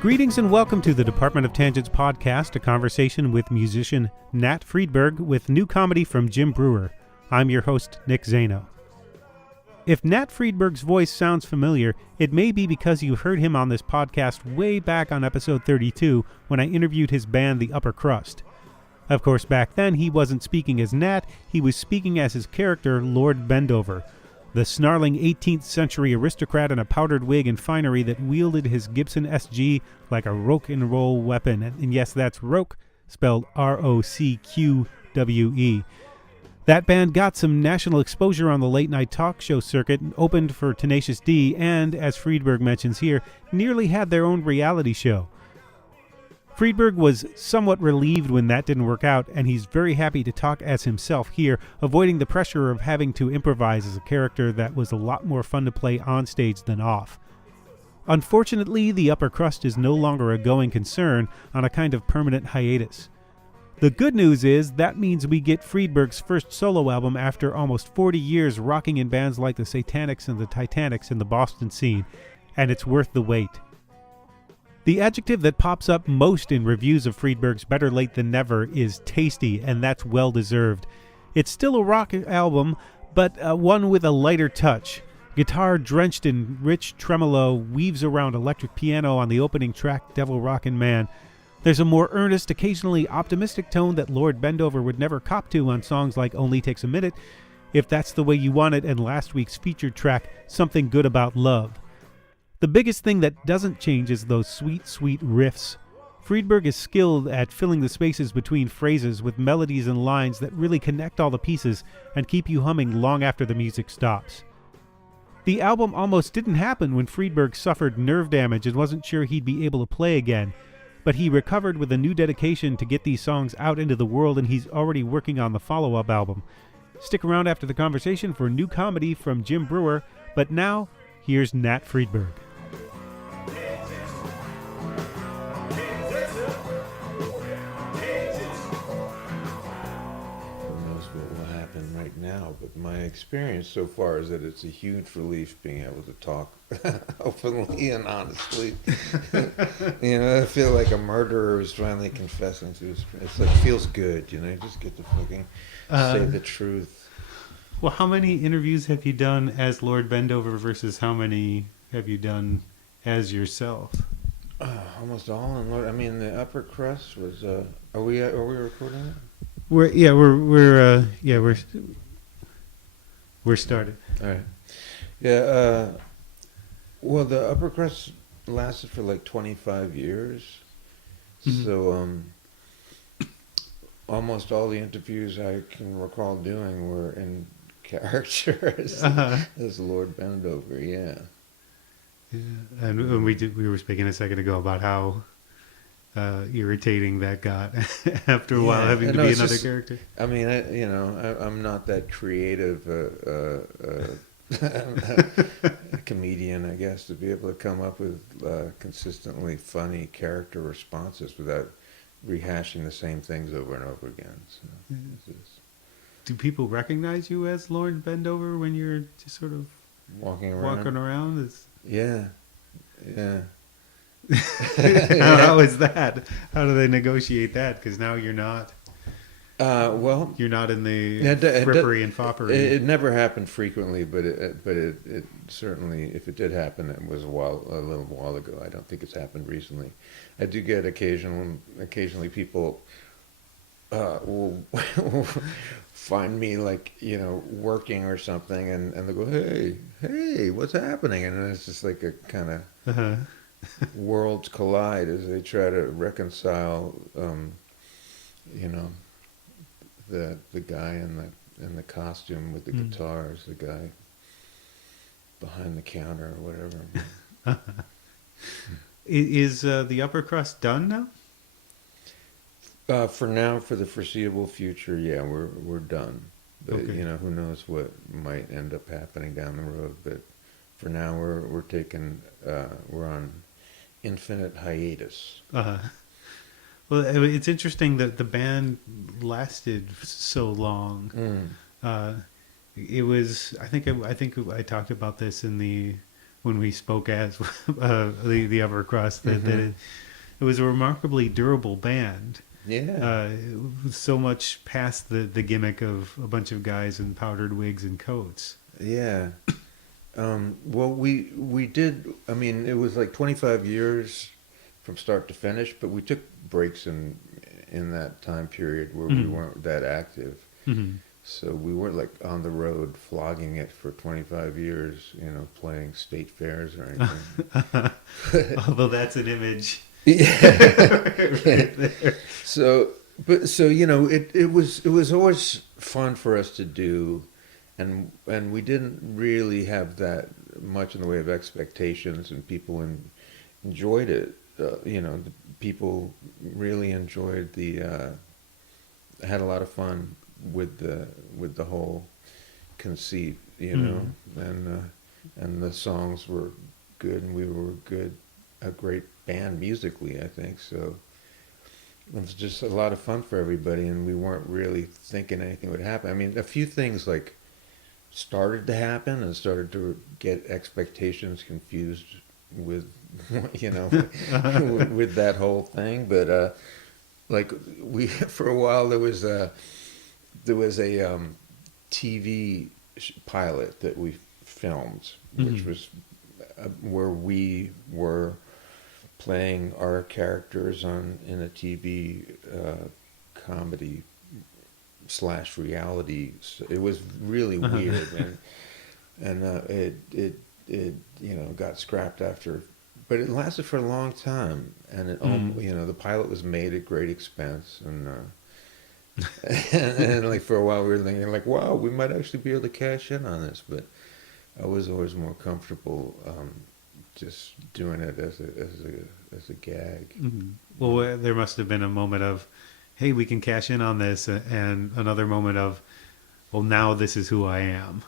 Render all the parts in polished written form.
Greetings and welcome to the Department of Tangents podcast, a conversation with musician Nat Freedberg with new comedy from Jim Brewer. I'm your host, Nick Zano. If Nat Freedberg's voice sounds familiar, it may be because you heard him on this podcast way back on episode 32 when I interviewed his band, the Upper Crust. Of course, back then he wasn't speaking as Nat, he was speaking as his character, Lord Bendover, the snarling 18th century aristocrat in a powdered wig and finery that wielded his Gibson SG like a rock and roll weapon. And yes, that's roque, spelled R-O-C-Q-W-E. That band got some national exposure on the late night talk show circuit and opened for Tenacious D and, as Freedberg mentions here, nearly had their own reality show. Freedberg was somewhat relieved when that didn't work out, and he's very happy to talk as himself here, avoiding the pressure of having to improvise as a character that was a lot more fun to play on stage than off. Unfortunately, the Upper Crust is no longer a going concern on a kind of permanent hiatus. The good news is that means we get Freedberg's first solo album after almost 40 years rocking in bands like the Satanics and the Titanics in the Boston scene, and it's worth the wait. The adjective that pops up most in reviews of Freedberg's Better Late Than Never is tasty, and that's well-deserved. It's still a rock album, but one with a lighter touch. Guitar drenched in rich tremolo weaves around electric piano on the opening track, Devil Rockin Man. There's a more earnest, occasionally optimistic tone that Lord Bendover would never cop to on songs like Only Takes a Minute, If That's the Way You Want It, and last week's featured track, Something Good About Love. The biggest thing that doesn't change is those sweet, sweet riffs. Freedberg is skilled at filling the spaces between phrases with melodies and lines that really connect all the pieces and keep you humming long after the music stops. The album almost didn't happen when Freedberg suffered nerve damage and wasn't sure he'd be able to play again, but he recovered with a new dedication to get these songs out into the world, and he's already working on the follow-up album. Stick around after the conversation for new comedy from Jim Brewer, but now, here's Nat Freedberg. Now, but my experience so far is that it's a huge relief being able to talk openly and honestly. I feel like a murderer who's finally confessing to his. It's like feels good, you just get to fucking say the truth. Well, how many interviews have you done as Lord Bendover versus how many have you done as yourself? Almost all. I mean, the Upper Crust was. Are we recording it? We're started. All right. Yeah. Well, the Upper Crust lasted for like 25 years. Mm-hmm. So almost all the interviews I can recall doing were in character as Lord Bendover. Yeah. Yeah. And we were speaking a second ago about how irritating that got after a while, having to be another character. I mean, I'm not that creative comedian, I guess, to be able to come up with consistently funny character responses without rehashing the same things over and over again. So, do people recognize you as Lord Bendover when you're just sort of walking around? Yeah. How is that? How do they negotiate that? Because now you're not. You're not in the frippery and foppery. It never happened frequently, but it certainly, if it did happen, it was a little while ago. I don't think it's happened recently. I do get occasionally people will find me working or something, and they go, hey, what's happening? And it's just like a kind of. Worlds collide as they try to reconcile, the guy in the costume with the guitars, the guy behind the counter or whatever. Is the Upper Crust done now? For now, for the foreseeable future, yeah, we're done. But okay. Who knows what might end up happening down the road. But for now, we're on infinite hiatus. Well, it's interesting that the band lasted so long. it was. I think I talked about this when we spoke as the Upper Crust that it was a remarkably durable band. Yeah. It was so much past the gimmick of a bunch of guys in powdered wigs and coats. Yeah. Well, we did. I mean, it was like 25 years from start to finish, but we took breaks in that time period where we weren't that active. Mm-hmm. So we weren't like on the road flogging it for 25 years, playing state fairs or anything. Although that's an image. Yeah. Right there. So it was always fun for us to do, and we didn't really have that much in the way of expectations, and people enjoyed it. The people really enjoyed had a lot of fun with the whole conceit, and the songs were good, and we were a great band musically, I think. So it was just a lot of fun for everybody, and we weren't really thinking anything would happen. I mean, a few things like started to happen and started to get expectations confused with with that whole thing. But like for a while there was a TV pilot that we filmed, which was where we were playing our characters in a TV comedy / reality. So it was really weird, and it got scrapped after, but it lasted for a long time, and the pilot was made at great expense, and like for a while we were thinking like, wow, we might actually be able to cash in on this, but I was always more comfortable just doing it as a gag. Mm-hmm. Well, there must have been a moment of, hey, we can cash in on this, and another moment of, well, now this is who I am,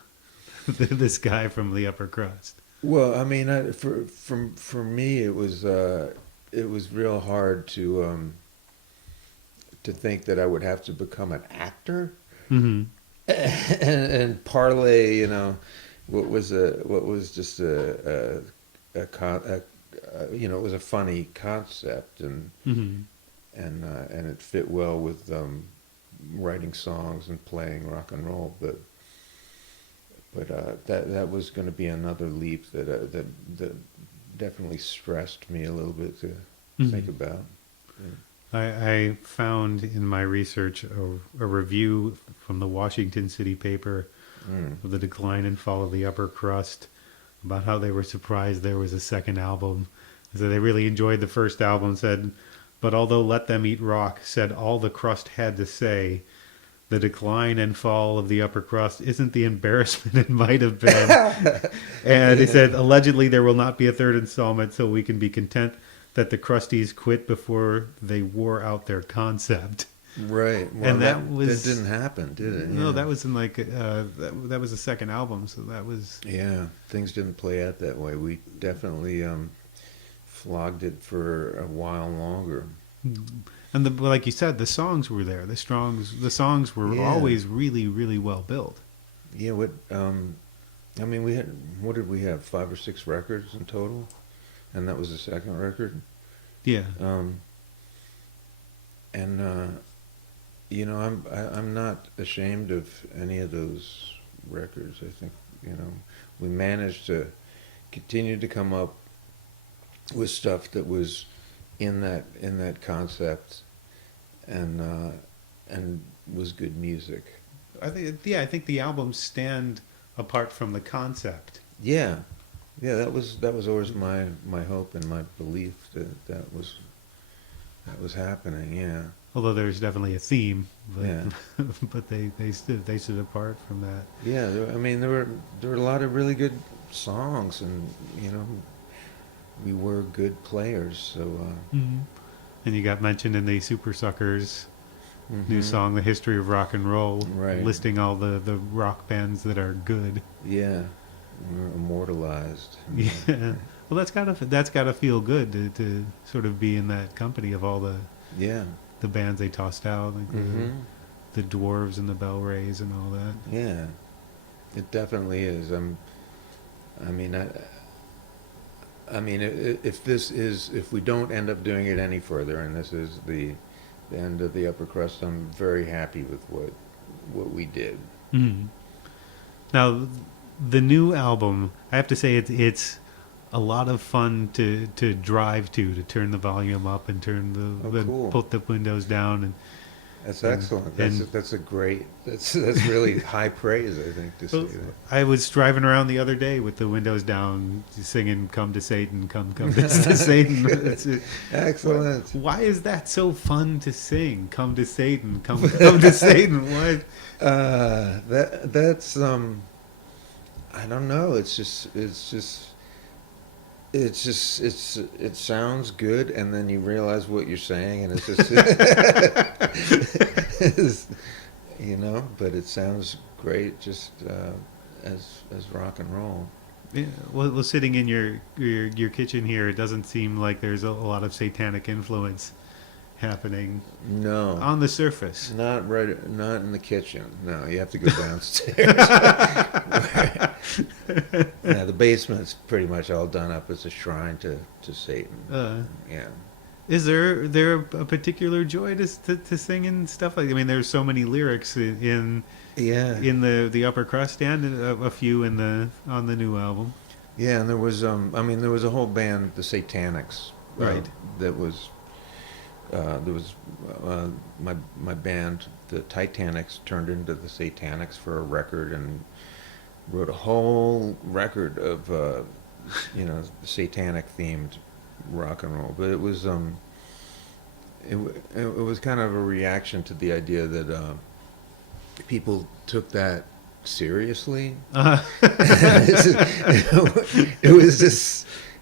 this guy from the Upper Crust. Well, I mean, for me, it was real hard to think that I would have to become an actor, and parlay, what was just it was a funny concept, and it fit well with writing songs and playing rock and roll, but that was going to be another leap that definitely stressed me a little bit to think about. Yeah. I found in my research a review from the Washington City paper of the decline and fall of the Upper Crust, about how they were surprised there was a second album. So they really enjoyed the first album, said, but although Let Them Eat Rock said all the crust had to say, the decline and fall of the Upper Crust isn't the embarrassment it might have been. And he said, allegedly there will not be a third installment, so we can be content that the Crusties quit before they wore out their concept. Right. Well, and that didn't happen, did it? No, that was in that was the second album, so that was... Yeah, things didn't play out that way. We definitely flogged it for a while longer. And like you said, the songs were there. The songs were always really, really well built. Yeah. I mean, what did we have? 5 or 6 records in total, and that was the second record. Yeah. I'm not ashamed of any of those records. I think we managed to continue to come up with stuff that was in that concept, and was good music. I think the albums stand apart from the concept. Yeah, that was always my hope and my belief that was happening. Yeah. Although there's definitely a theme, but, yeah. But they stood apart from that. Yeah, there were a lot of really good songs, and we were good players. So. And you got mentioned in the Super Suckers new song, "The History of Rock and Roll," right, listing all the rock bands that are good. Yeah, we're immortalized. Yeah. Well, that's gotta feel good to sort of be in that company of all the bands they tossed out, like the Dwarves and the Bell Rays and all that. Yeah, It definitely is. I mean, if we don't end up doing it any further, and this is the end of the Upper Crust, I'm very happy with what we did. Mhm. Now, the new album, I have to say it's a lot of fun to drive to turn the volume up and turn Oh, the cool. put the windows down That's and excellent. and That's a great. That's really high praise, I think, to say well, that. I was driving around the other day with the windows down, singing "Come to Satan, come to Satan." Excellent. Why is that so fun to sing? Come to Satan, come to Satan. Why? That's I don't know. It sounds good, and then you realize what you're saying, and it's just it's, but it sounds great, just as rock and roll. Yeah, well, sitting in your kitchen here, it doesn't seem like there's a lot of satanic influence happening No, on the surface. not in the kitchen. No, you have to go downstairs. Yeah, the basement's pretty much all done up as a shrine to Satan. Yeah. Is there a particular joy to singing stuff like? I mean, there's so many lyrics Yeah. in the Upper Crust and a few on the new album. Yeah, and there was there was a whole band, the Satanics, Right. that was there was my band, the Titanics, turned into the Satanics for a record and wrote a whole record of satanic themed rock and roll. But it was it was kind of a reaction to the idea that people took that seriously. It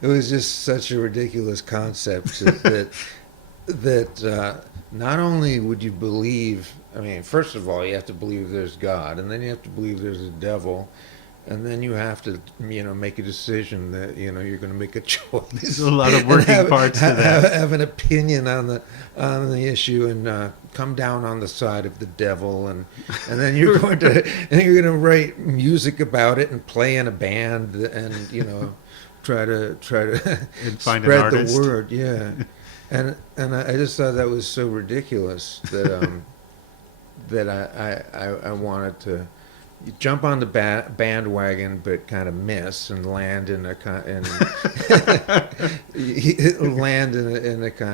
was just such a ridiculous concept that not only would you believe, I mean, first of all, you have to believe there's God, and then you have to believe there's a devil, and then you have to, make a decision that, you're going to make a choice. There's a lot of working parts to that. Have an opinion on the issue and come down on the side of the devil, and then you're going to write music about it and play in a band and, try to And find an spread artist. the word. Yeah. And I just thought that was so ridiculous that that I wanted to jump on the bandwagon, but kind of miss and land in a kind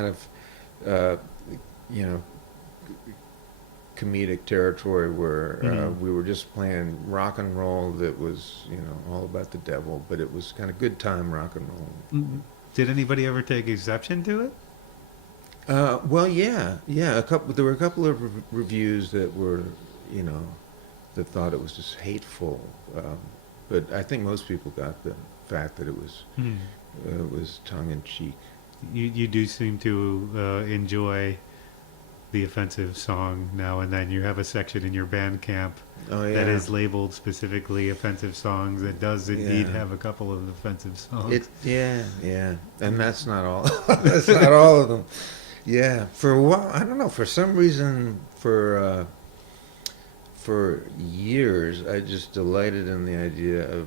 of comedic territory where we were just playing rock and roll that was all about the devil, but it was kind of good time rock and roll. Did anybody ever take exception to it? Well, yeah. There were a couple of reviews that were, that thought it was just hateful. But I think most people got the fact that it was tongue in cheek. You do seem to enjoy the offensive song now and then. You have a section in your Bandcamp that is labeled specifically offensive songs. That does indeed have a couple of offensive songs. Yeah, and that's not all. That's not all of them. Yeah, for a while, I don't know. For some reason, for years, I just delighted in the idea of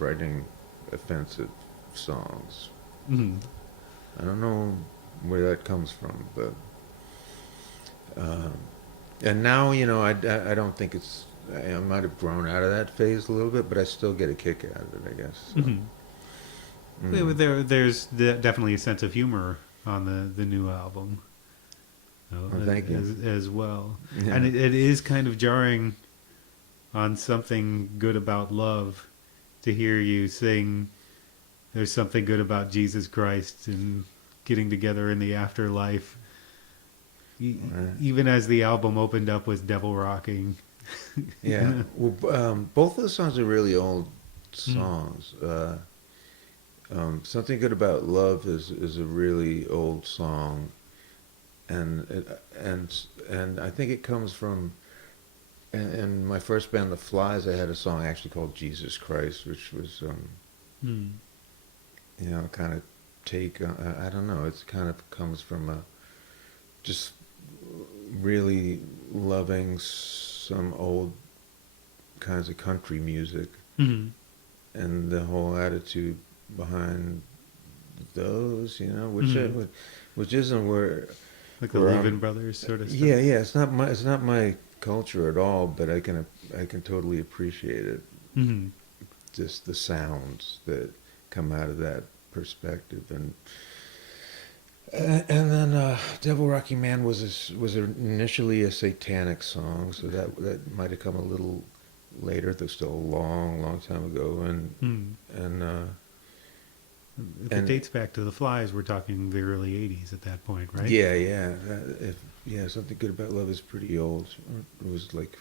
writing offensive songs. Mm. I don't know where that comes from, but and now I don't think it's. I might have grown out of that phase a little bit, but I still get a kick out of it, I guess. So. There's definitely a sense of humor on the new album. Thank you. As well. Yeah. And it is kind of jarring on Something Good About Love to hear you sing there's something good about Jesus Christ and getting together in the afterlife. Even as the album opened up with devil rocking. Yeah. Well, both those songs are really old songs. Something Good About Love is a really old song, and I think it comes from. In my first band, The Flies, I had a song actually called Jesus Christ, which was, kind of take. I don't know. It kind of comes from just really loving some old kinds of country music, Mm-hmm. and the whole attitude behind those, which isn't where Like the where Louvin Brothers sort of stuff. yeah, it's not my culture at all, but I can totally appreciate it. Mm-hmm. Just the sounds that come out of that perspective, and then Devil Rocking Man was initially a Satanic song, so that might have come a little later. That's still a long time ago, If it dates back to the Flies, we're talking the early '80s at that point, right? yeah. Something Good About Love is pretty old. It was like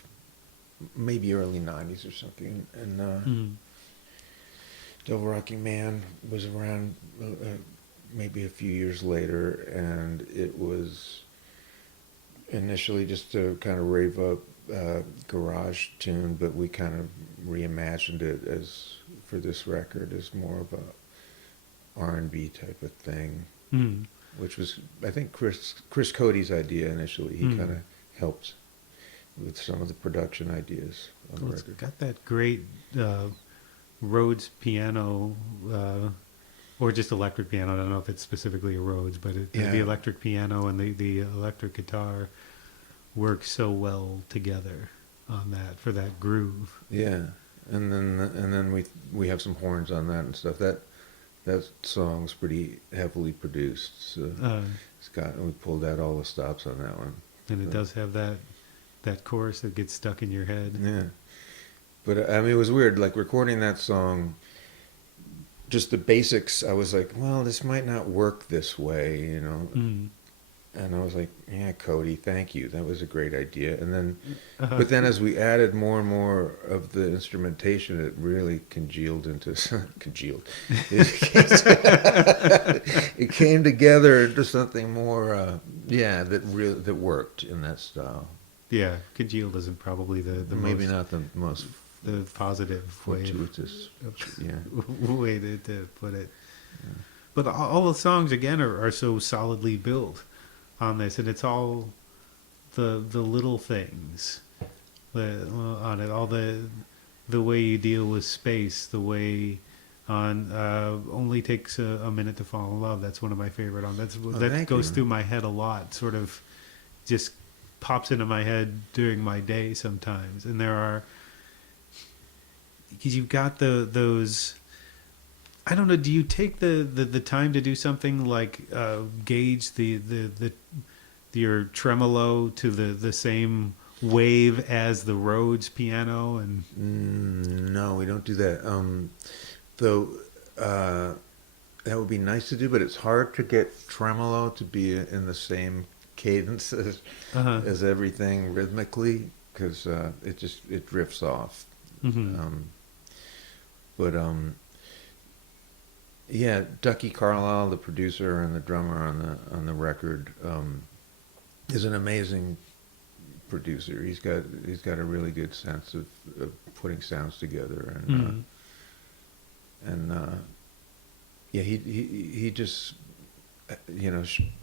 maybe early '90s or something, and Devil Rocking Man was around maybe a few years later, and it was initially just a kind of rave up garage tune, but we kind of reimagined it as for this record as more of a R&B type of thing, which was, I think, Chris Cody's idea initially. He kind of helped with some of the production ideas on the record. It's got that great Rhodes piano, or just electric piano. I don't know if it's specifically a Rhodes, but the electric piano and the electric guitar work so well together on that for that groove. Yeah, and then we have some horns on that and stuff. That song's pretty heavily produced. So we pulled out all the stops on that one. And it does have that chorus that gets stuck in your head. Yeah. But I mean, it was weird, like recording that song, just the basics, I was like, well, this might not work this way, And I was like, yeah, Cody, thank you. That was a great idea. And then, but then as we added more and more of the instrumentation, it really congealed into, it came together into something more, that worked in that style. Yeah, congealed isn't probably the maybe most, not the most the positive fortuitous, way to put it. Yeah. But all the songs again are so solidly built on this, and it's all the little things on it, all the way you deal with space, the way on Only Takes a Minute to Fall in Love. That's one of my favorite on that goes through my head a lot, sort of just pops into my head during my day sometimes. And there are, because you've got those, I don't know, do you take the time to do something like gauge your tremolo to the same wave as the Rhodes piano? And no, we don't do that. Though that would be nice to do, but it's hard to get tremolo to be in the same cadence as everything rhythmically, because it drifts off. Yeah, Ducky Carlisle, the producer and the drummer on the record, is an amazing producer. He's got a really good sense of putting sounds together, and he just,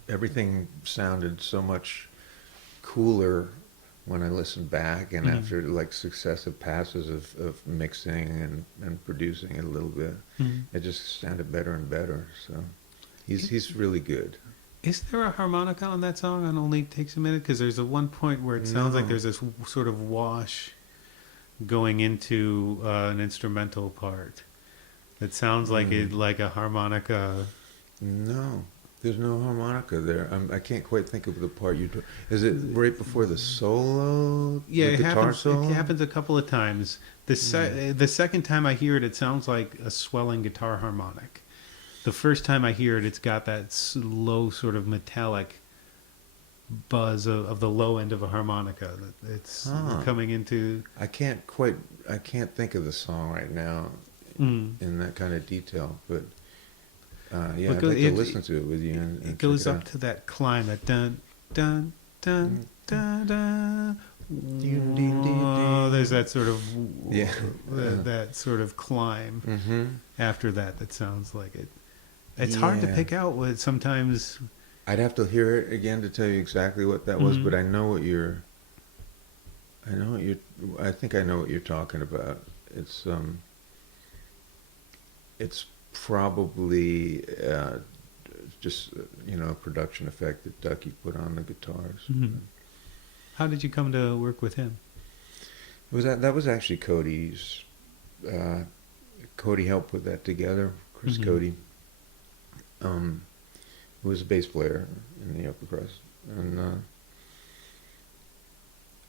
everything sounded so much cooler when I listened back, and after like successive passes of mixing and producing it a little bit, it just sounded better and better. So he's really good. Is there a harmonica on that song on Only Takes a Minute? Because there's a one point where it sounds like there's this sort of wash going into an instrumental part that sounds like a harmonica. No. There's no harmonica there. I can't quite think of the part you do. Is it right before the solo? Yeah, the guitar solo? It happens a couple of times. The second time I hear it, it sounds like a swelling guitar harmonic. The first time I hear it, it's got that low sort of metallic buzz of the low end of a harmonica. It's coming into. I can't think of the song right now in that kind of detail, but. I'd like to listen to it with you. And it goes up to that climb, that dun dun dun dun dun. There's that sort of that sort of climb after that sounds like it. It's hard to pick out what sometimes. I'd have to hear it again to tell you exactly what that was, but I know what you're I know what I think I know what you're talking about. It's probably just a production effect that Ducky put on the guitars. Mm-hmm. How did you come to work with him? That was actually Cody's. Cody helped put that together. Chris Mm-hmm. Cody, who was a bass player in the Upper Crust, and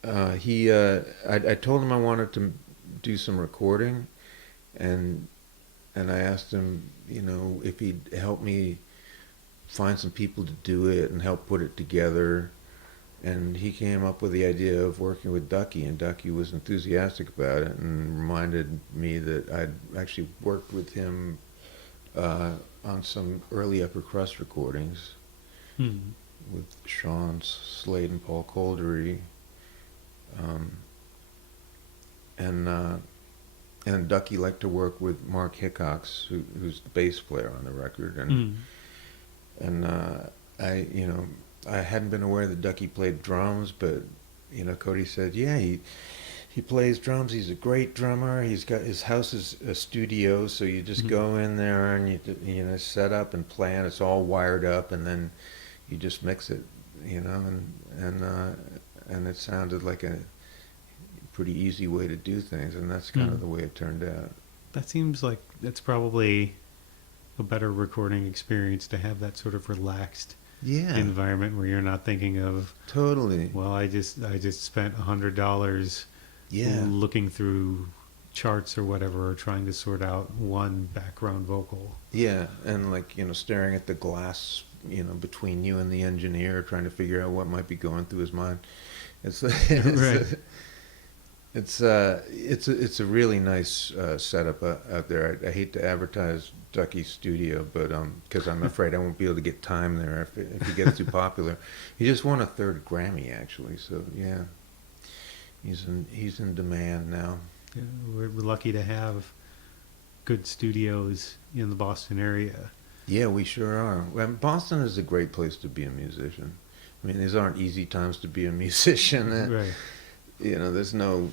I told him I wanted to do some recording, and I asked him, if he'd help me find some people to do it and help put it together. And he came up with the idea of working with Ducky, and Ducky was enthusiastic about it and reminded me that I'd actually worked with him on some early Upper Crust recordings with Sean Slade and Paul Coldery. And Ducky liked to work with Mark Hickox, who's the bass player on the record, and I hadn't been aware that Ducky played drums, but Cody said, yeah, he plays drums. He's a great drummer. He's got his house is a studio, so you just go in there and you set up and play, and it's all wired up, and then you just mix it, and it sounded like a pretty easy way to do things, and that's kind of the way it turned out. That seems like it's probably a better recording experience to have that sort of relaxed environment where you're not thinking of totally. Well, I just spent $100 looking through charts or whatever, or trying to sort out one background vocal. Yeah, and staring at the glass, between you and the engineer, trying to figure out what might be going through his mind. Right. It's a really nice setup out there. I hate to advertise Ducky's studio, but because I'm afraid I won't be able to get time there if he gets too popular. He just won a 3rd Grammy actually, so yeah, he's in demand now. Yeah, we're lucky to have good studios in the Boston area. Yeah, we sure are. Boston is a great place to be a musician. I mean, these aren't easy times to be a musician. Right. There's no.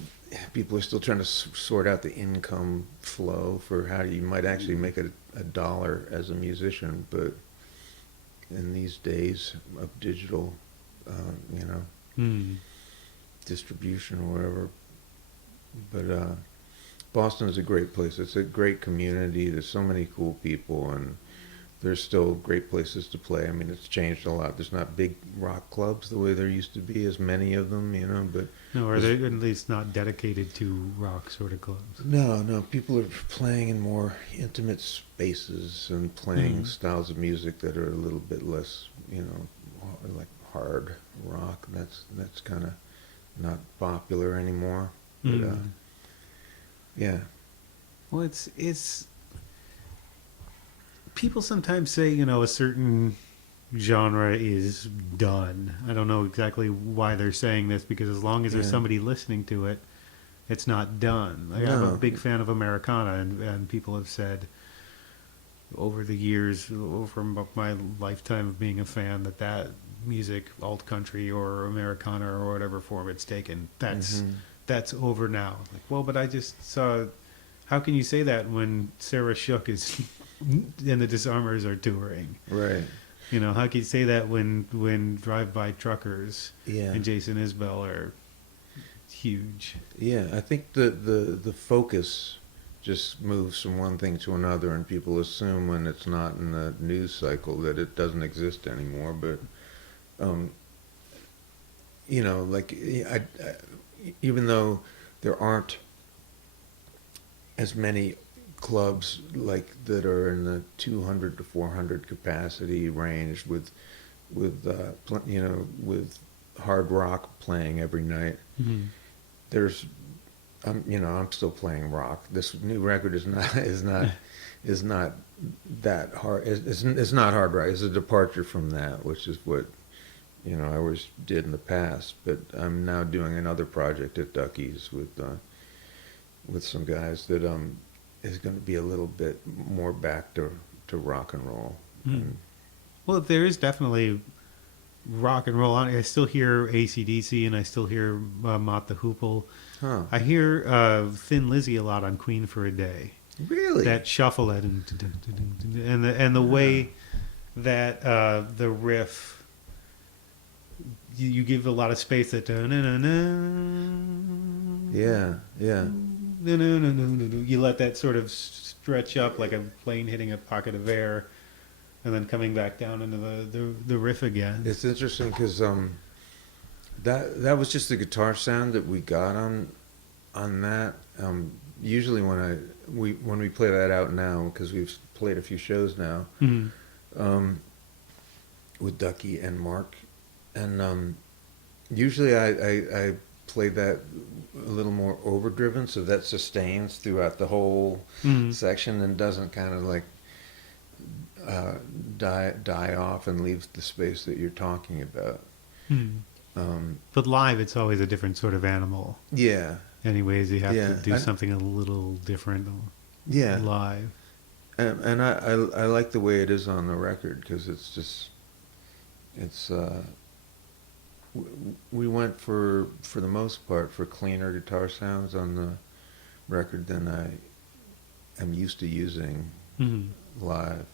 People are still trying to sort out the income flow for how you might actually make a dollar as a musician. But in these days of digital, distribution or whatever. But Boston is a great place. It's a great community. There's so many cool people, and there's still great places to play. I mean, it's changed a lot. There's not big rock clubs the way there used to be, as many of them, but... No, or they're at least not dedicated to rock sort of clubs. No. People are playing in more intimate spaces and playing styles of music that are a little bit less, like hard rock. That's kind of not popular anymore. But, yeah. Well, it's... People sometimes say, a certain genre is done. I don't know exactly why they're saying this, because as long as there's somebody listening to it, it's not done. Like, I'm a big fan of Americana, and people have said over the years, over my lifetime of being a fan, that music, alt country or Americana or whatever form it's taken, that's over now. Like, well, but I just saw... How can you say that when Sarah Shook is... and the Disarmers are touring? Right. How can you say that when Drive-By Truckers and Jason Isbell are huge? Yeah, I think the focus just moves from one thing to another, and people assume when it's not in the news cycle that it doesn't exist anymore. But, even though there aren't as many clubs that are in the 200 to 400 capacity range with hard rock playing every night. There's I'm still playing rock. This new record is not that hard. It's not hard rock. It's a departure from that, which is what I always did in the past. But I'm now doing another project at Ducky's with some guys that is going to be a little bit more back to rock and roll. Well, there is definitely rock and roll on. I still hear AC/DC and I still hear Mott the Hoople. Huh. I hear Thin Lizzy a lot on Queen for a Day. Really? That shuffle and the way that the riff, you give a lot of space. That Yeah. you let that sort of stretch up like a plane hitting a pocket of air, and then coming back down into the riff again. It's interesting because that was just the guitar sound that we got on that. Usually when we play that out now, because we've played a few shows now with Ducky and Mark, and usually I play that a little more overdriven, so that sustains throughout the whole section and doesn't kind of like die off and leaves the space that you're talking about. But live, it's always a different sort of animal. Yeah. Anyways, you have to do something a little different. Yeah. Live. And I like the way it is on the record because it's just we went for the most part for cleaner guitar sounds on the record than I am used to using live,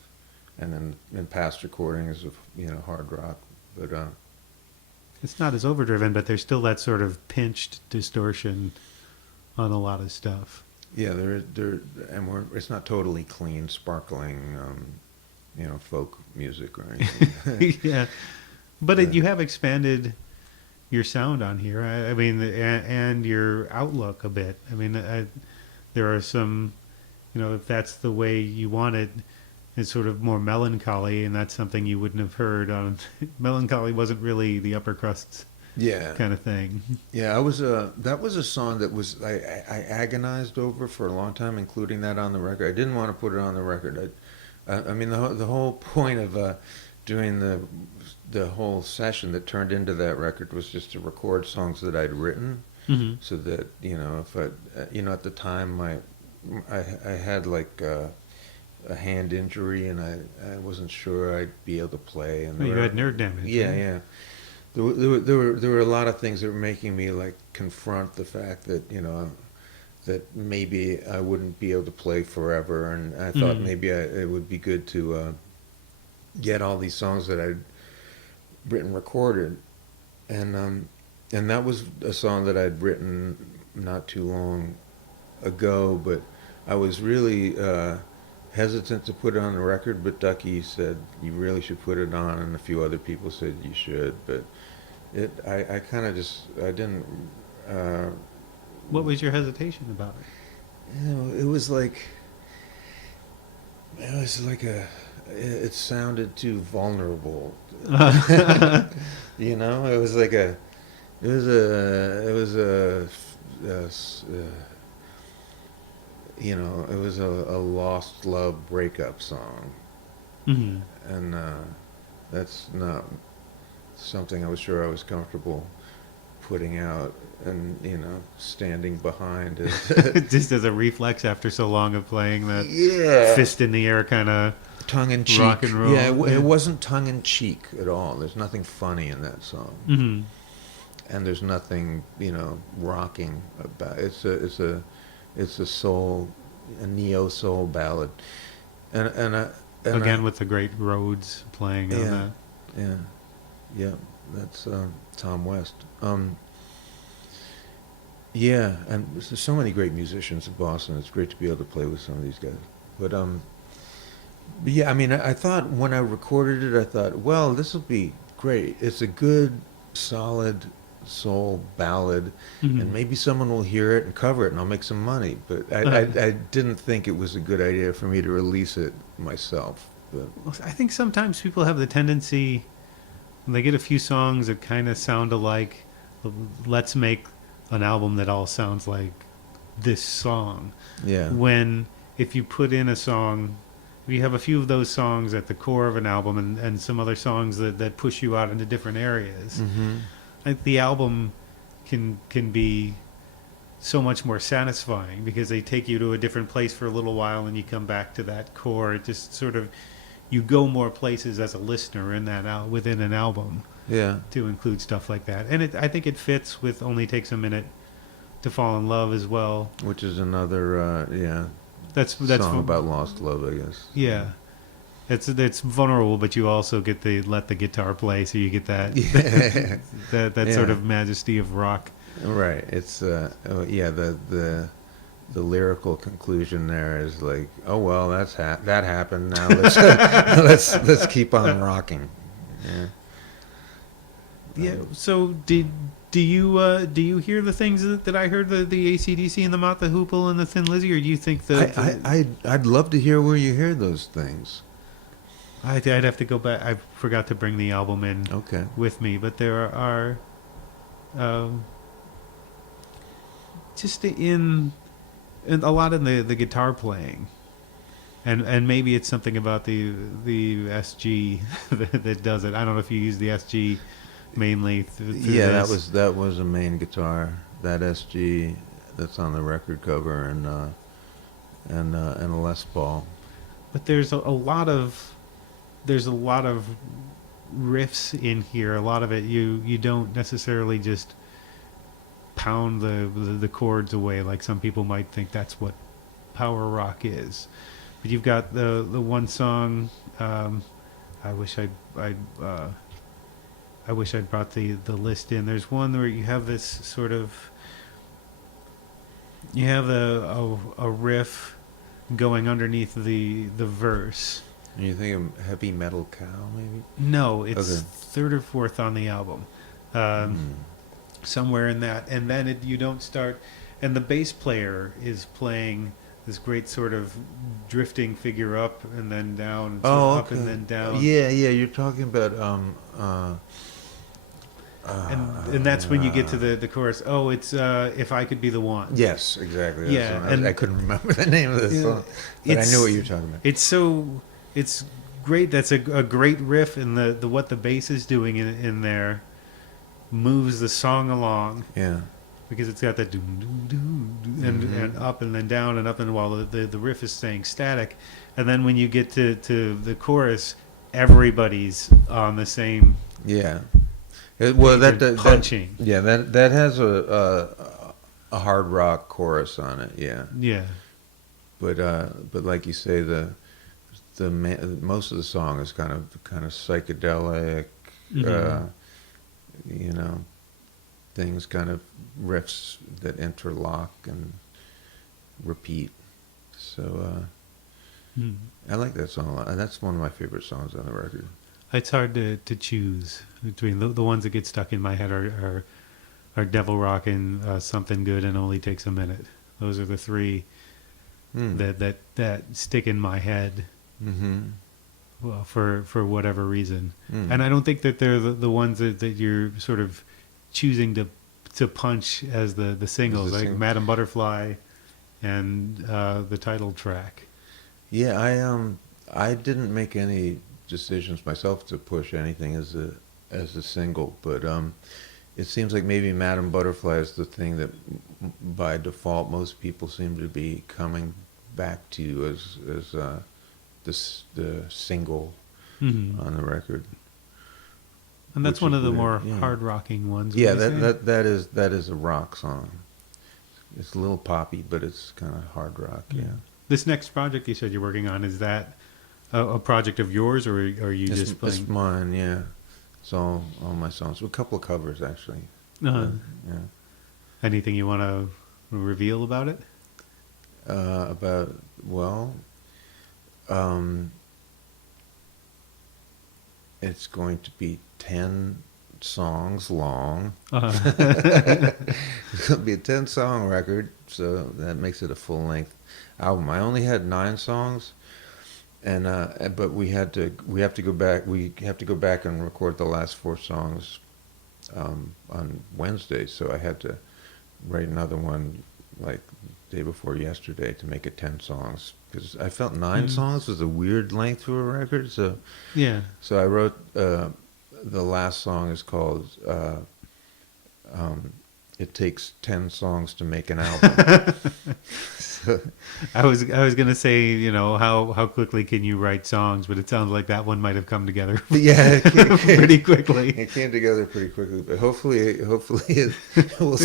and in past recordings of hard rock, but it's not as overdriven, but there's still that sort of pinched distortion on a lot of stuff. Yeah, it's not totally clean, sparkling, folk music or anything. Yeah, but you have expanded your sound on here. I mean, and your outlook a bit. I mean, there are some, if that's the way you want it, it's sort of more melancholy, and that's something you wouldn't have heard on. Melancholy wasn't really the Upper Crust kind of thing. Yeah, that was a song that was I agonized over for a long time, including that on the record. I didn't want to put it on the record. I mean, the whole point of doing the whole session that turned into that record was just to record songs that I'd written, so that if I at the time I had like a hand injury and I wasn't sure I'd be able to play, and you had nerve damage. Yeah. There were a lot of things that were making me like confront the fact that that maybe I wouldn't be able to play forever, and I thought maybe it would be good to get all these songs that I'd written recorded, and that was a song that I'd written not too long ago, but I was really hesitant to put it on the record, but Ducky said you really should put it on, and a few other people said you should, but I kind of just I didn't. What was your hesitation about it? It was like it sounded too vulnerable. It was like it was a lost love breakup song, and that's not something I was sure I was comfortable putting out and standing behind just as a reflex after so long of playing that fist in the air kind of tongue in cheek rock and roll. Yeah, it wasn't tongue in cheek at all. There's nothing funny in that song, and there's nothing rocking about it. It's a soul, a neo soul ballad, and again with the great Rhodes playing on that. Yeah, that's Tom West. Yeah, and there's so many great musicians in Boston. It's great to be able to play with some of these guys. But yeah, I mean, I thought when I recorded it, I thought, well, this will be great. It's a good, solid soul ballad, and maybe someone will hear it and cover it, and I'll make some money. But I didn't think it was a good idea for me to release it myself. But I think sometimes people have the tendency, when they get a few songs that kind of sound alike, let's make an album that all sounds like this song. Yeah. When if you put in a song, you have a few of those songs at the core of an album and some other songs that push you out into different areas. I think the album can be so much more satisfying because they take you to a different place for a little while and you come back to that core. It just sort of, you go more places as a listener in that within an album. Yeah. to include stuff like that. And I think it fits with Only Takes a Minute to Fall in Love as well. Which is another, That's song about lost love, I guess. Yeah. It's vulnerable, but you also get to let the guitar play, so you get that Yeah. that Yeah. sort of majesty of rock. Right. It's the lyrical conclusion there is like, oh well, that happened. Now let's let's keep on rocking. Yeah. Yeah. So do you hear the things that I heard, the AC/DC and the Mott the Hoople and the Thin Lizzy, or do you think that I'd love to hear where you hear those things. I'd have to go back. I forgot to bring the album in Okay. with me, but there are just in a lot in the guitar playing, and maybe it's something about the SG that does it. I don't know if you use the SG mainly. Through Yeah, this. that was a main guitar. That SG that's on the record cover, and a Les Paul. But there's a lot of riffs in here. A lot of it you don't necessarily just pound the chords away like some people might think that's what power rock is. But you've got the one song. I wish I'd brought the list in. There's one where you have this sort of, you have a riff going underneath the verse. And you think of Heavy Metal Cow, maybe? No, it's Okay. third or fourth on the album, somewhere in that. And then you don't start, and the bass player is playing this great sort of drifting figure up and then down, sort of up and then down. Yeah, you're talking about And that's when you get to the chorus. Oh, it's If I Could Be the One. Yes, exactly. Yeah, That's and I couldn't remember the name of this song, but I knew what you were talking about. It's great. That's a great riff, and the what the bass is doing in there moves the song along, Yeah. because it's got that doom, doom, doom, doom, and up and then down and up, and while the riff is staying static. And then when you get to the chorus, everybody's on the same Yeah. page and punching. That has a hard rock chorus on it. Yeah. Yeah. But like you say, most of the song is kind of psychedelic, things, kind of riffs that interlock and repeat. So I like that song a lot, and that's one of my favorite songs on the record. It's hard to choose between the ones that get stuck in my head are Devil Rockin', Something Good, and Only Takes a Minute. Those are the three that stick in my head. Mm-hmm. Well, for whatever reason. Mm. And I don't think that they're the ones that you're sort of choosing to punch as the singles, like Madam Butterfly and the title track. Yeah, I didn't make any decisions myself to push anything as a single, but it seems like maybe Madam Butterfly is the thing that by default most people seem to be coming back to as the single on the record. And that's Which one is of the weird, more yeah. hard rocking ones. Yeah, would you say? that is a rock song. It's a little poppy, but it's kind of hard rock. Yeah. This next project you said you're working on, is that a project of yours, or are you just playing? It's mine, yeah. It's all my songs. A couple of covers, actually. Uh-huh. Yeah. Anything you want to reveal about it? It's going to be 10 songs long. Uh-huh. It's going to be a 10-song record, so that makes it a full-length album. I only had 9 songs, and but we have to go back. We have to go back and record the last 4 songs on Wednesday. So I had to write another one like the day before yesterday to make it 10 songs, because I felt 9 songs was a weird length for a record. So Yeah. so I wrote the last song is called it takes 10 songs to make an album. So, I was gonna say, how quickly can you write songs, but it sounds like that one might have come together yeah, pretty quickly. it came together pretty quickly, but hopefully it will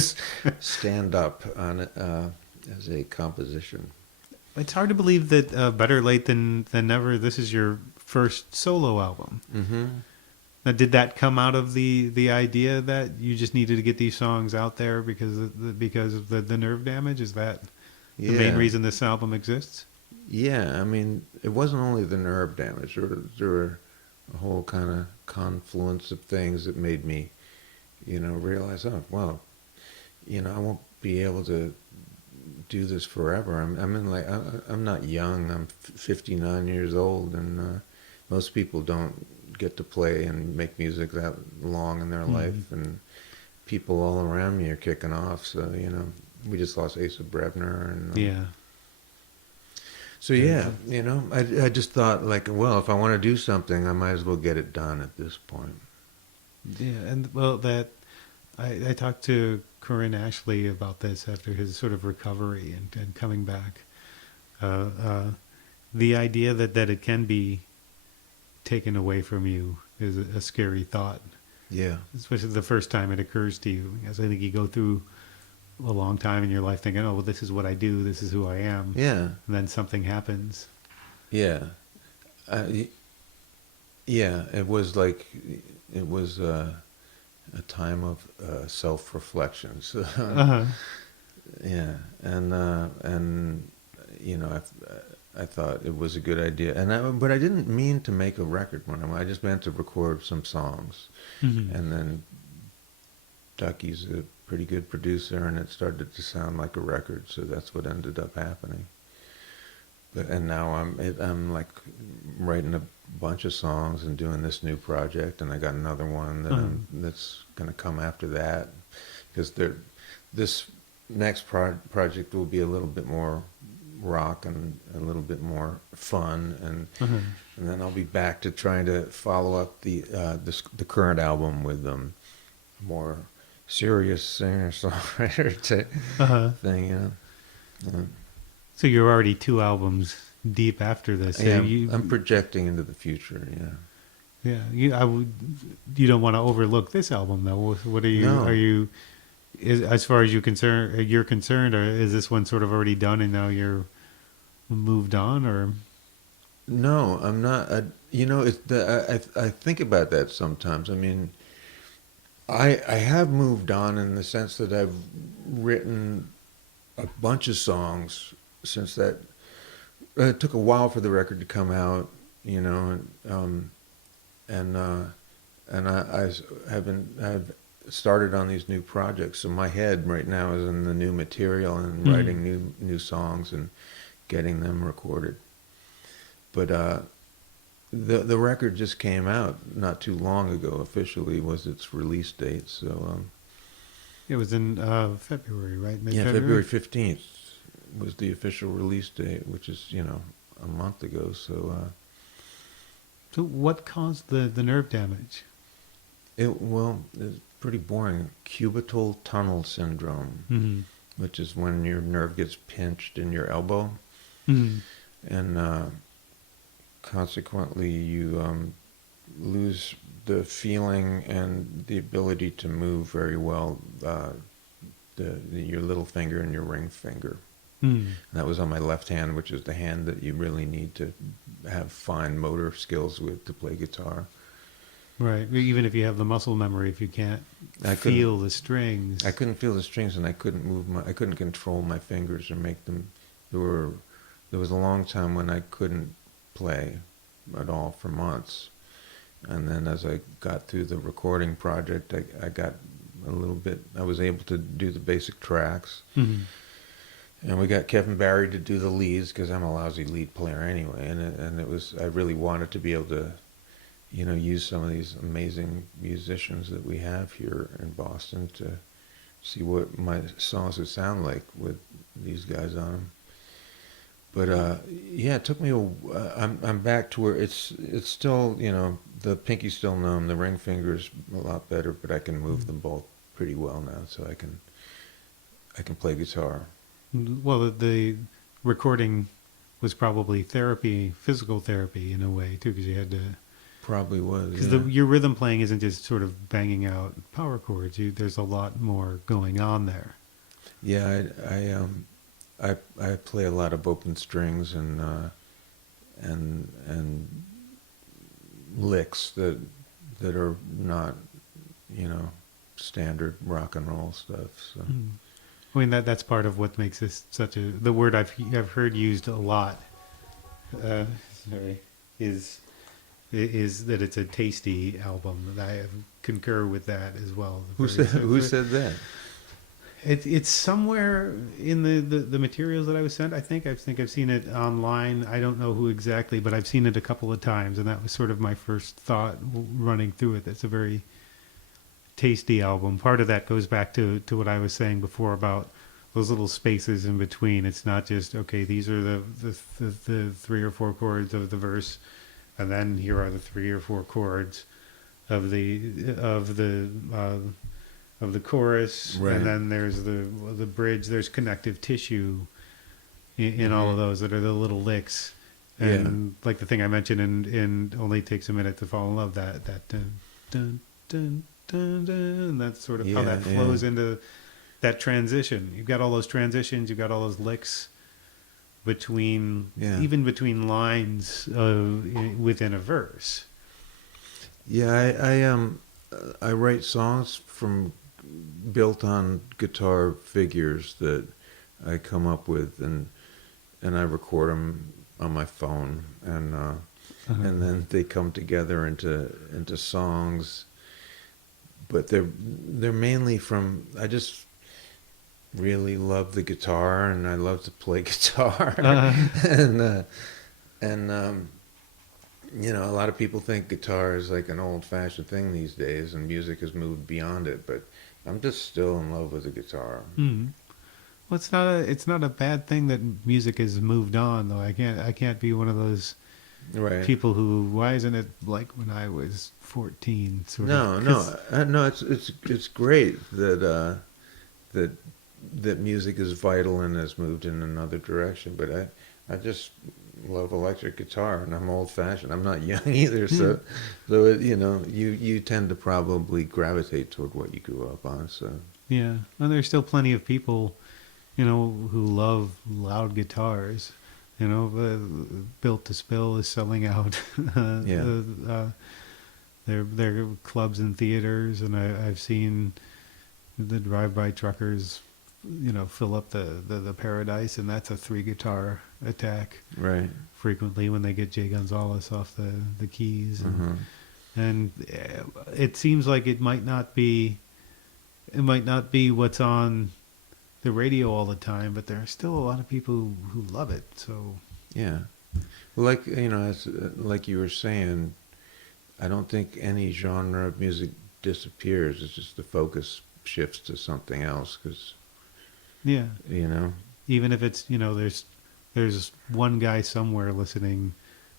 stand up on as a composition. It's hard to believe that Better Late Than Never. This is your first solo album. Mm-hmm. Now, did that come out of the idea that you just needed to get these songs out there because of the nerve damage? Is that the main reason this album exists? Yeah, I mean, it wasn't only the nerve damage. There were a whole kind of confluence of things that made me, realize, oh, well, I won't be able to do this forever. I'm not young. I'm 59 years old, and most people don't get to play and make music that long in their life, and people all around me are kicking off. So we just lost Asa Brebner, and yeah. So yeah, I just thought, like, well, if I want to do something, I might as well get it done at this point. Yeah, and well, that I talked to Corinne Ashley about this after his sort of recovery and coming back. The idea that it can be taken away from you is a scary thought. Yeah. Especially the first time it occurs to you. Because I think you go through a long time in your life thinking, oh, well, this is what I do, this is who I am. Yeah. And then something happens. Yeah. Yeah, it was a time of self-reflection. So, yeah, and I thought it was a good idea, but I didn't mean to make a record one. I just meant to record some songs, and then Ducky's a pretty good producer, and it started to sound like a record, so that's what ended up happening. And now I'm like writing a bunch of songs and doing this new project, and I got another one that's going to come after that, because this next project will be a little bit more rock and a little bit more fun, and then I'll be back to trying to follow up the current album with more serious singer-songwriter type thing, So you're already 2 albums deep after this. So yeah, I'm projecting into the future. Yeah. Yeah. You don't want to overlook this album though. What are you? No. Are you? As far as you're concerned, or is this one sort of already done and now you're moved on, or? No, I'm not. I think about that sometimes. I mean, I have moved on in the sense that I've written a bunch of songs since that. It took a while for the record to come out, and I've started on these new projects. So my head right now is in the new material and writing new songs and getting them recorded. But the record just came out not too long ago. Officially was its release date. So it was in February, right? Yeah, February 15th was the official release date, which is a month ago. So so what caused the nerve damage? It's pretty boring. Cubital tunnel syndrome, which is when your nerve gets pinched in your elbow, and consequently you lose the feeling and the ability to move very well, your little finger and your ring finger. That was on my left hand, which is the hand that you really need to have fine motor skills with to play guitar. Right. Even if you have the muscle memory, if you can't feel the strings. I couldn't feel the strings, and I couldn't control my fingers or make them. There was a long time when I couldn't play at all for months. And then as I got through the recording project, I got a little bit, I was able to do the basic tracks. And we got Kevin Barry to do the leads, because I'm a lousy lead player anyway. And it was, I really wanted to be able to, use some of these amazing musicians that we have here in Boston to see what my songs would sound like with these guys on them. But yeah, it took me I'm back to where it's still, the pinky's still numb, the ring finger's a lot better, but I can move them both pretty well now, so I can I can play guitar. Well, the recording was probably therapy, physical therapy in a way too, because you had to. Probably was. Because Yeah. your rhythm playing isn't just sort of banging out power chords. There's a lot more going on there. Yeah, I play a lot of open strings and licks that are not, standard rock and roll stuff. So. I mean that's part of what makes this such a. The word I've heard used a lot. Sorry, is that it's a tasty album. And I concur with that as well. Who said that? It's somewhere in the materials that I was sent. I think I've seen it online. I don't know who exactly, but I've seen it a couple of times, and that was sort of my first thought running through it. It's a very tasty album. Part of that goes back to what I was saying before about those little spaces in between. It's not just okay. These are the 3 or 4 chords of the verse, and then here are the 3 or 4 chords of the chorus, right. And then there's the bridge. There's connective tissue in all of those that are the little licks, and like the thing I mentioned in Only Takes a Minute to Fall in Love, that dun dun dun dun dun, and that's sort of how that flows into that transition. You've got all those transitions. You've got all those licks between even between lines within a verse. Yeah, I write songs built on guitar figures that I come up with, and I record them on my phone, and then they come together into songs. But they're mainly from. I just really love the guitar, and I love to play guitar, and a lot of people think guitar is like an old-fashioned thing these days, and music has moved beyond it. But I'm just still in love with the guitar. Mm. Well, it's not a bad thing that music has moved on, though. I can't be one of those people who. Why isn't it like when I was 14? No. It's great that music is vital and has moved in another direction. But I just love electric guitar, and I'm old-fashioned. I'm not young either, so you tend to probably gravitate toward what you grew up on. So yeah, and there's still plenty of people, who love loud guitars. Built to Spill is selling out. Their clubs and theaters, and I've seen the drive-by truckers, fill up the Paradise, and that's a 3-guitar attack. Right. Frequently when they get Jay Gonzalez off the keys, and it seems like it might not be what's on the radio all the time, but there are still a lot of people who love it. So yeah, well, like you were saying, I don't think any genre of music disappears. It's just the focus shifts to something else, because even if it's there's one guy somewhere listening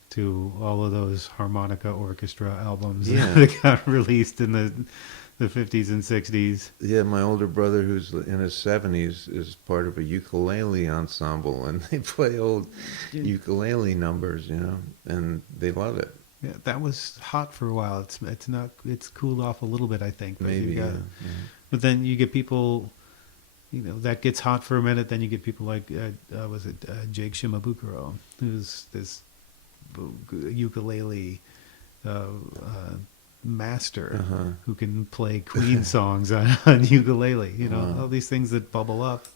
to all of those harmonica orchestra albums that got released in the 50s and 60s. Yeah, my older brother, who's in his 70s, is part of a ukulele ensemble, and they play old ukulele numbers, and they love it. Yeah, that was hot for a while. It's cooled off a little bit, I think. But maybe, But then you get people, that gets hot for a minute. Then you get people like, Jake Shimabukuro, who's this ukulele master who can play Queen songs on ukulele. All these things that bubble up.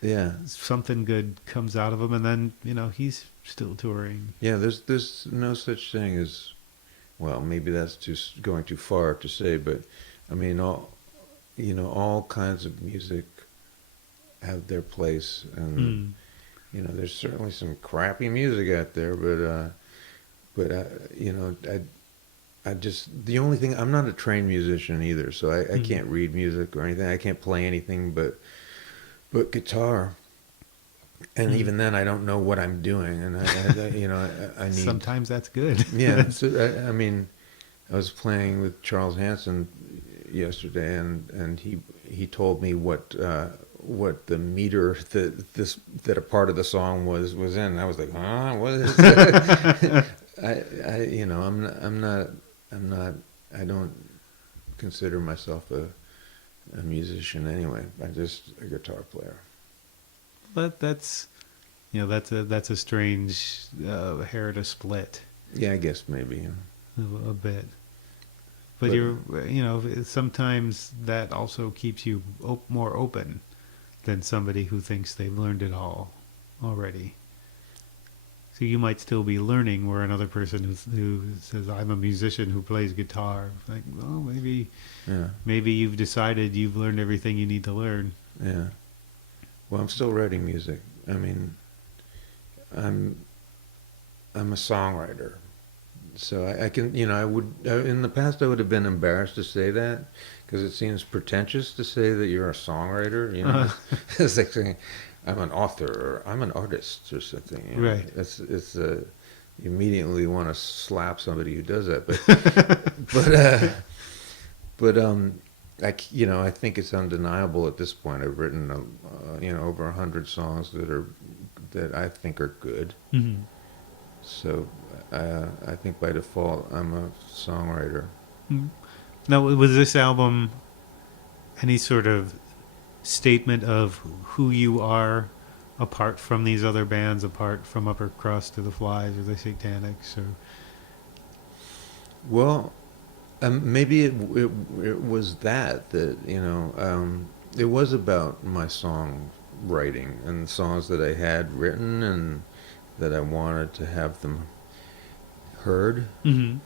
Yeah, something good comes out of him, and then he's still touring. Yeah, there's no such thing as, well, maybe that's going too far to say, but I mean all kinds of music have their place, and there's certainly some crappy music out there, but I just, the only thing, I'm not a trained musician either, so I can't read music or anything. I can't play anything but guitar, and even then I don't know what I'm doing, and I need. Sometimes that's good. Yeah, I was playing with Charles Hanson yesterday, and he told me what what the meter that a part of the song was in. I was like, huh, what is that? I'm not. I don't consider myself a musician anyway. I'm just a guitar player. But that's a strange hair to split. Yeah, I guess maybe. A bit. But sometimes that also keeps you more open than somebody who thinks they've learned it all already. So you might still be learning, where another person who says, I'm a musician who plays guitar. Like, well, maybe you've decided you've learned everything you need to learn. Yeah. Well, I'm still writing music. I mean, I'm a songwriter. So I can, I would, in the past I would have been embarrassed to say that, because it seems pretentious to say that you're a songwriter, It's like saying, I'm an author, or I'm an artist, or something. Right. It's you immediately want to slap somebody who does that, I think it's undeniable at this point. I've written, over 100 songs that I think are good. Mm-hmm. So I think by default I'm a songwriter. Mm-hmm. Now, was this album any sort of statement of who you are apart from these other bands, apart from Upper Crust or the Flies or the Satanics? Or well, maybe it was that it was about my song writing and songs that I had written and that I wanted to have them heard. Mm-hmm.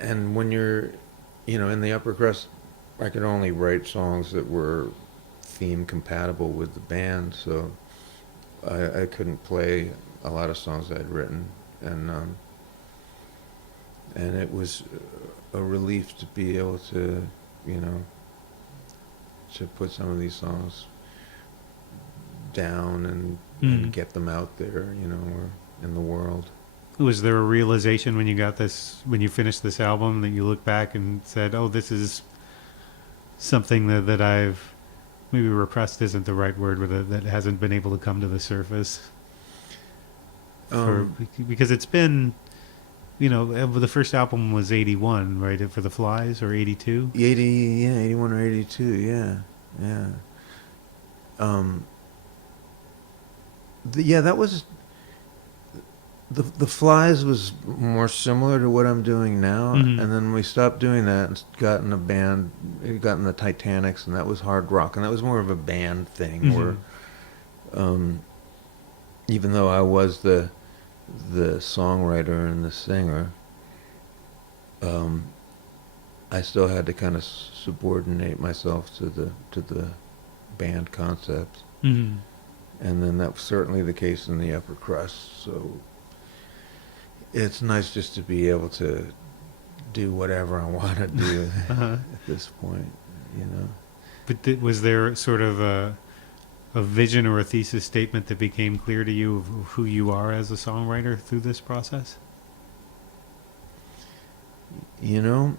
And when you're in the Upper Crust, I could only write songs that were theme compatible with the band, so I couldn't play a lot of songs I'd written, and it was a relief to be able to to put some of these songs down and get them out there, or in the world. Was there a realization when you finished this album, that you look back and said, oh, this is something that I've, maybe repressed isn't the right word, but that hasn't been able to come to the surface? Because it's been, the first album was 81, right, for the Flies, or 82? 81 or 82, yeah. That was the Flies was more similar to what I'm doing now, Mm-hmm. and then we stopped doing that and got in a band, got in the Titanics, and that was hard rock, and that was more of a band thing, Mm-hmm. where even though I was the songwriter and the singer, I still had to kind of subordinate myself to the band concept. Mm-hmm. And then that was certainly the case in the Upper Crust. So it's nice just to be able to do whatever I want to do at this point, But was there sort of a vision or a thesis statement that became clear to you of who you are as a songwriter through this process? I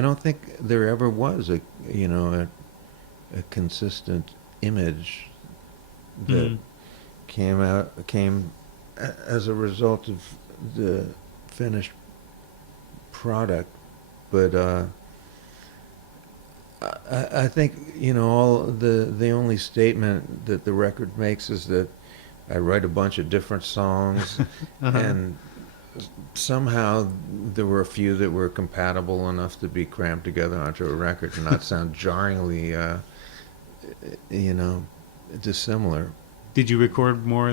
don't think there ever was a consistent image that came as a result of the finished product, but I think all the only statement that the record makes is that I write a bunch of different songs, and somehow there were a few that were compatible enough to be crammed together onto a record and not sound jarringly dissimilar. Did you record more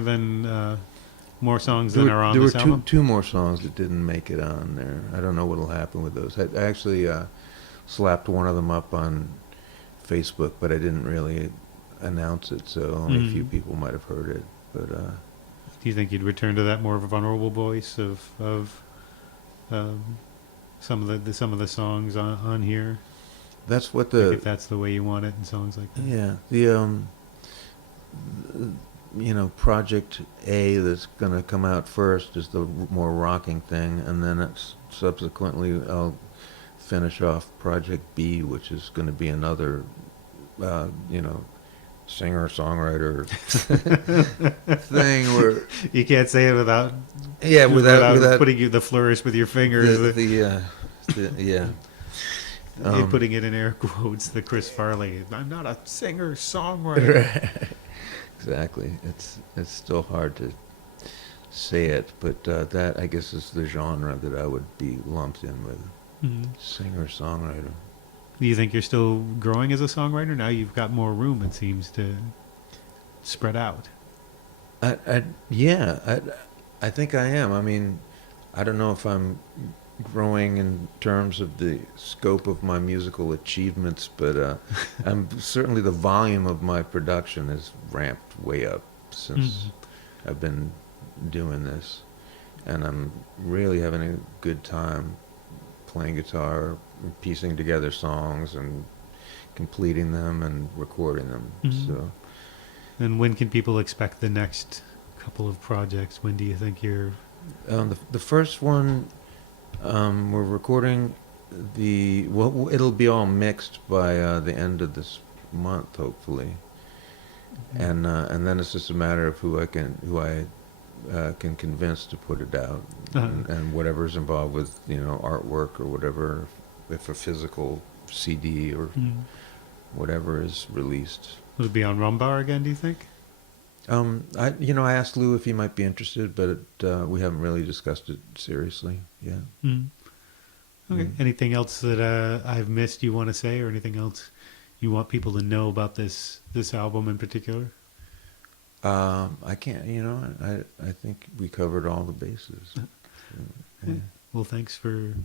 songs than are on this album? There were two more songs that didn't make it on there. I don't know what'll happen with those. I actually slapped one of them up on Facebook, but I didn't really announce it, so only a few people might have heard it. But do you think you'd return to that more of a vulnerable voice of some of the songs on here? That's what if that's the way you want it in songs like that. Yeah, Project A that's going to come out first is the more rocking thing, and then it's subsequently I'll finish off Project B, which is going to be another, singer-songwriter thing where You can't say it without without putting the flourish with your fingers. You're putting it in air quotes. The Chris Farley. I'm not a singer-songwriter. Exactly. It's still hard to say it, but that I guess is the genre that I would be lumped in with. Mm-hmm. Singer-songwriter. Do you think you're still growing as a songwriter? Now you've got more room, it seems, to spread out. I think I am. I mean, I don't know if I'm growing in terms of the scope of my musical achievements, but I'm certainly the volume of my production has ramped way up since I've been doing this, and I'm really having a good time playing guitar, piecing together songs, and completing them and recording them. So, and when can people expect the next couple of projects? When do you think you're? The first one, we're recording it'll be all mixed by the end of this month, hopefully, and then it's just a matter of who I can convince to put it out, and whatever's involved with artwork or whatever, if a physical CD or whatever is released. Will it be on Rumbar again, do you think? I asked Lou if he might be interested, but we haven't really discussed it seriously. Yeah. Okay. Anything else that I've missed you want to say, or anything else you want people to know about this album in particular? I can't. I think we covered all the bases. Yeah. Well, thanks for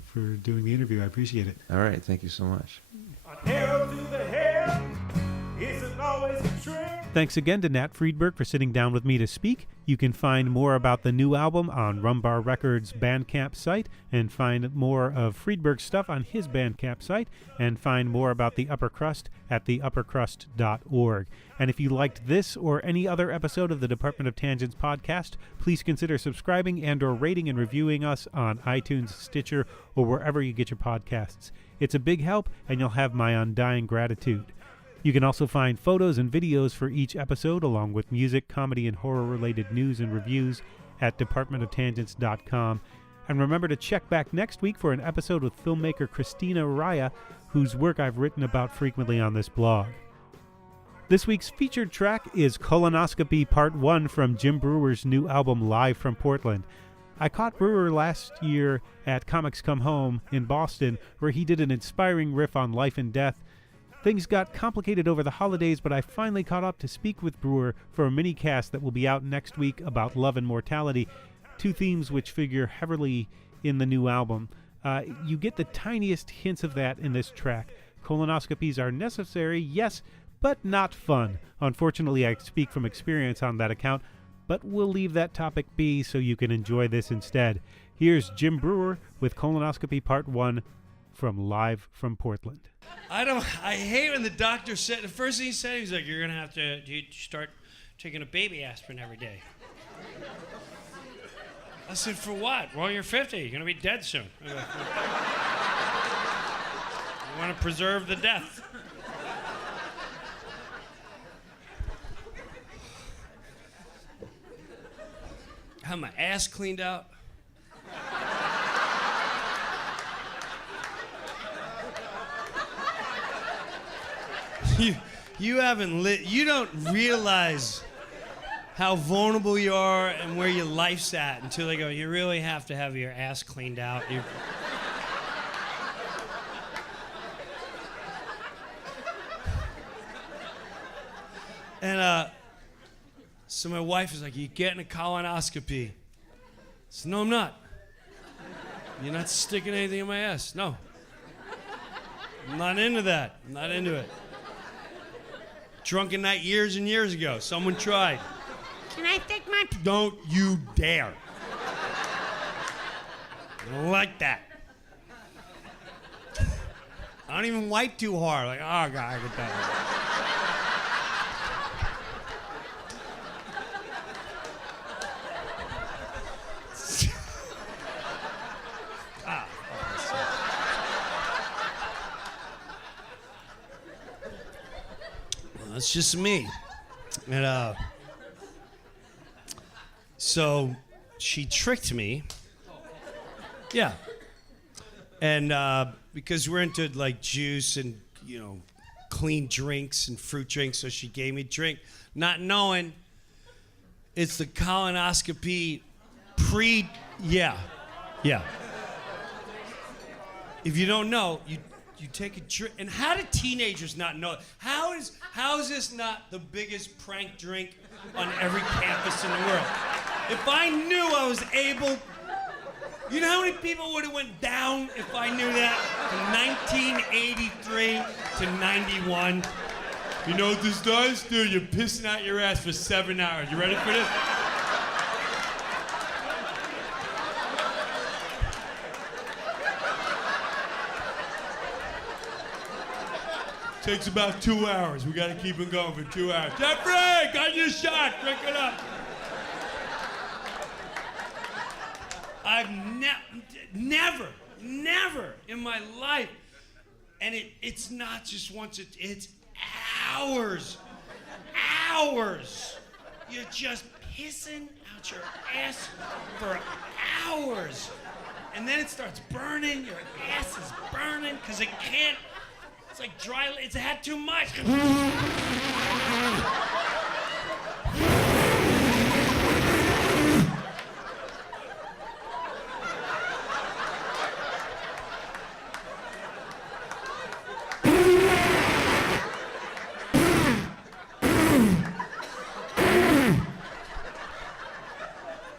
doing the interview. I appreciate it. All right. Thank you so much. Thanks again to Nat Freedberg for sitting down with me to speak. You can find more about the new album on Rumbar Records' Bandcamp site, and find more of Freedberg's stuff on his Bandcamp site, and find more about the Upper Crust at theuppercrust.org. And if you liked this or any other episode of the Department of Tangents podcast, please consider subscribing and or rating and reviewing us on iTunes, Stitcher, or wherever you get your podcasts. It's a big help, and you'll have my undying gratitude. You can also find photos and videos for each episode, along with music, comedy, and horror-related news and reviews at departmentoftangents.com. And remember to check back next week for an episode with filmmaker Christina Raya, whose work I've written about frequently on this blog. This week's featured track is Colonoscopy Part 1 from Jim Brewer's new album Live from Portland. I caught Brewer last year at Comics Come Home in Boston, where he did an inspiring riff on life and death. Things got complicated over the holidays, but I finally caught up to speak with Brewer for a mini-cast that will be out next week about love and mortality, two themes which figure heavily in the new album. You get the tiniest hints of that in this track. Colonoscopies are necessary, yes, but not fun. Unfortunately, I speak from experience on that account, but we'll leave that topic be so you can enjoy this instead. Here's Jim Brewer with Colonoscopy Part 1 from Live from Portland. I hate when the doctor said, the first thing he said, he was like, you're going to have to start taking a baby aspirin every day. I said, for what? Well, you're 50. You're going to be dead soon. You want to preserve the death. Have my ass cleaned out. You haven't you don't realize how vulnerable you are and where your life's at until they go, you really have to have your ass cleaned out. And so my wife is like, you getting a colonoscopy? I said, no, I'm not. You're not sticking anything in my ass. No. I'm not into that. I'm not into it. Drunken night years and years ago. Someone tried. Can I stick my... Don't you dare. I don't like that. I don't even wipe too hard. Like, oh, God, I get that. That's just me. And so she tricked me. Yeah. And because we're into like juice and, you know, clean drinks and fruit drinks, so she gave me a drink, not knowing it's the colonoscopy yeah. If you don't know, you take a drink. And how do teenagers not know? How is this not the biggest prank drink on every campus in the world? If I knew I was able, you know how many people would have went down if I knew that? From 1983 to 91. You know what this does? Dude, you're pissing out your ass for 7 hours. You ready for this? Takes about 2 hours. We gotta keep it going for 2 hours. Jeffrey, got your shot. Drink it up. I've never in my life, and it's not just once, it's hours. You're just pissing out your ass for hours. And then it starts burning, your ass is burning, because it can't, it's like dry, it's had too much.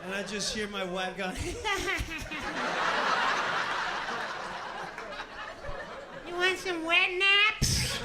I just hear my wife going, you want some wet naps?